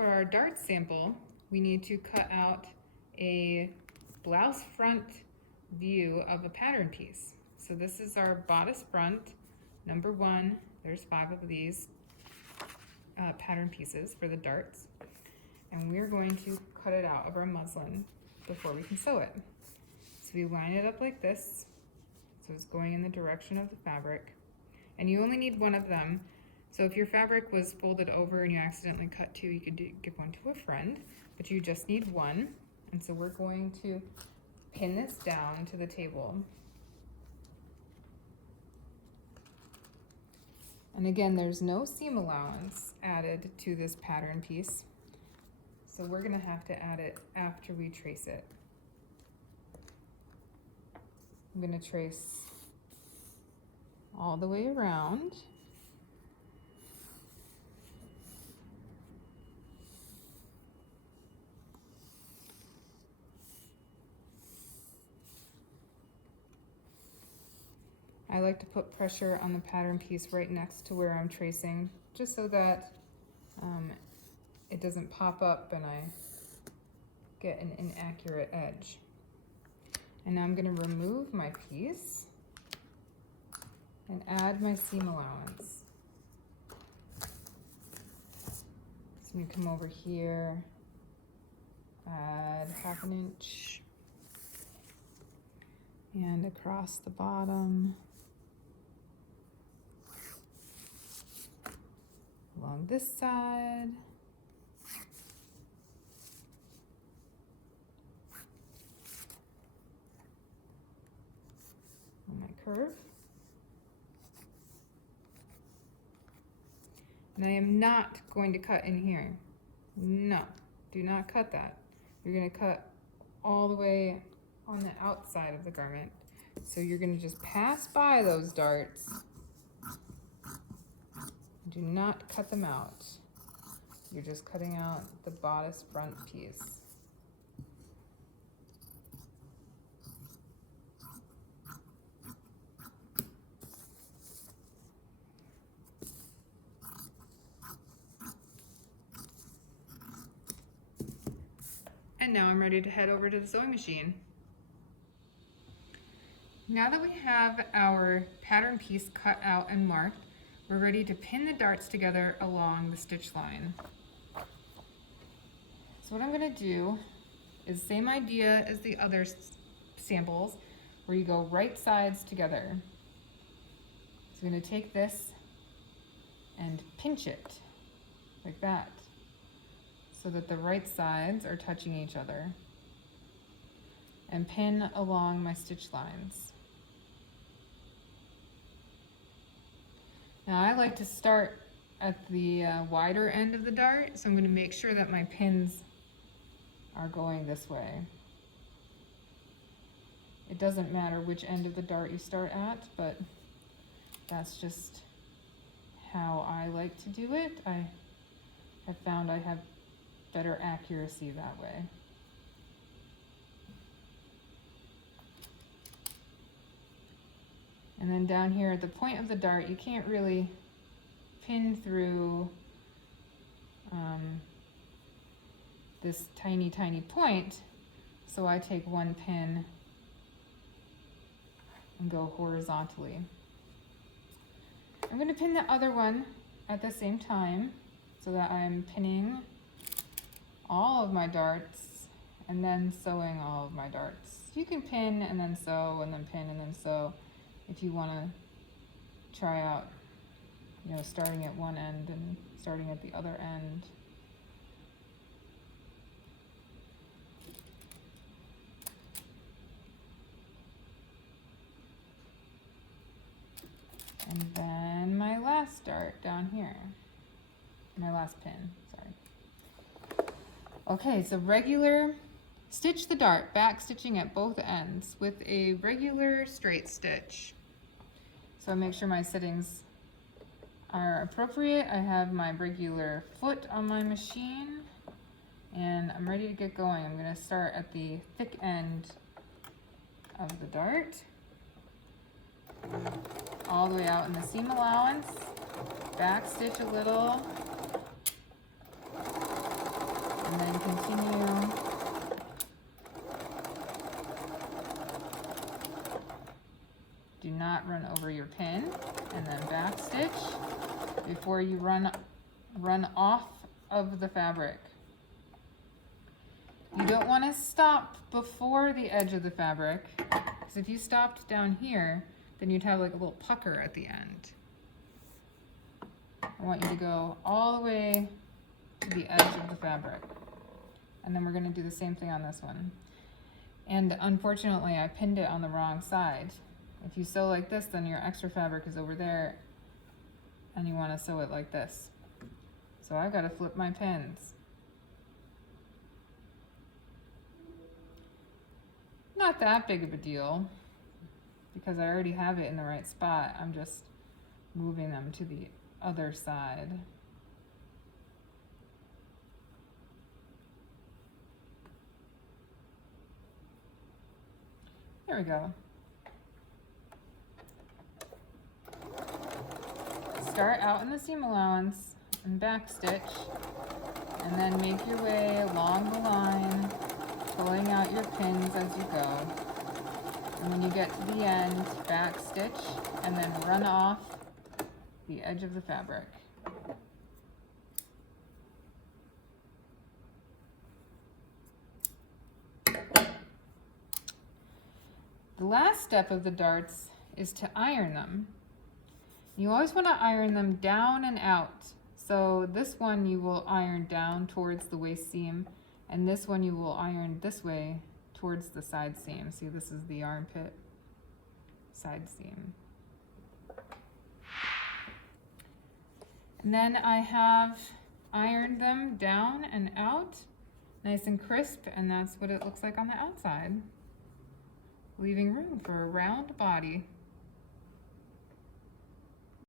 For our dart sample, we need to cut out a blouse front view of a pattern piece. So this is our bodice front, number 1. There's 5 of these pattern pieces for the darts. And we're going to cut it out of our muslin before we can sew it. So we line it up like this, so it's going in the direction of the fabric. And you only need one of them. So if your fabric was folded over and you accidentally cut 2, you could give one to a friend, but you just need one. And so we're going to pin this down to the table. And again, there's no seam allowance added to this pattern piece. So we're gonna have to add it after we trace it. I'm gonna trace all the way around. I like to put pressure on the pattern piece right next to where I'm tracing, just so that it doesn't pop up and I get an inaccurate edge. And now I'm going to remove my piece and add my seam allowance. So I'm going to come over here, add 1/2 inch, and across the bottom, along this side, on my curve. And I am not going to cut in here. No, do not cut that. You're going to cut all the way on the outside of the garment. So you're going to just pass by those darts. Do not cut them out. You're just cutting out the bodice front piece. And now I'm ready to head over to the sewing machine. Now that we have our pattern piece cut out and marked, we're ready to pin the darts together along the stitch line. So what I'm going to do is same idea as the other samples, where you go right sides together. So I'm going to take this and pinch it like that, so that the right sides are touching each other, and pin along my stitch lines. Now I like to start at the wider end of the dart, so I'm going to make sure that my pins are going this way. It doesn't matter which end of the dart you start at, but that's just how I like to do it. I have found I have better accuracy that way. And then down here at the point of the dart, you can't really pin through this tiny point, so I take one pin and go horizontally. I'm going to pin the other one at the same time, so that I'm pinning all of my darts and then sewing all of my darts. You can pin and then sew and then pin and then sew if you want to try out, you know, starting at one end and starting at the other end. And then my last dart down here, my last pin, sorry. Okay, so regular, stitch the dart, back stitching at both ends with a regular straight stitch. So I make sure my settings are appropriate. I have my regular foot on my machine, and I'm ready to get going. I'm going to start at the thick end of the dart, all the way out in the seam allowance, back stitch a little, and then continue do not run over your pin, and then back stitch before you run off of the fabric. You don't want to stop before the edge of the fabric, because if you stopped down here, then you'd have like a little pucker at the end. I want you to go all the way to the edge of the fabric. And then we're going to do the same thing on this one. And unfortunately, I pinned it on the wrong side. If you sew like this, then your extra fabric is over there, and you want to sew it like this. So I've got to flip my pins. Not that big of a deal, because I already have it in the right spot. I'm just moving them to the other side. There we go. Start out in the seam allowance and back stitch, and then make your way along the line, pulling out your pins as you go. And when you get to the end, back stitch and then run off the edge of the fabric. The last step of the darts is to iron them. You always want to iron them down and out. So this one you will iron down towards the waist seam, and this one you will iron this way towards the side seam. See, this is the armpit side seam. And then I have ironed them down and out, nice and crisp, and that's what it looks like on the outside, leaving room for a round body.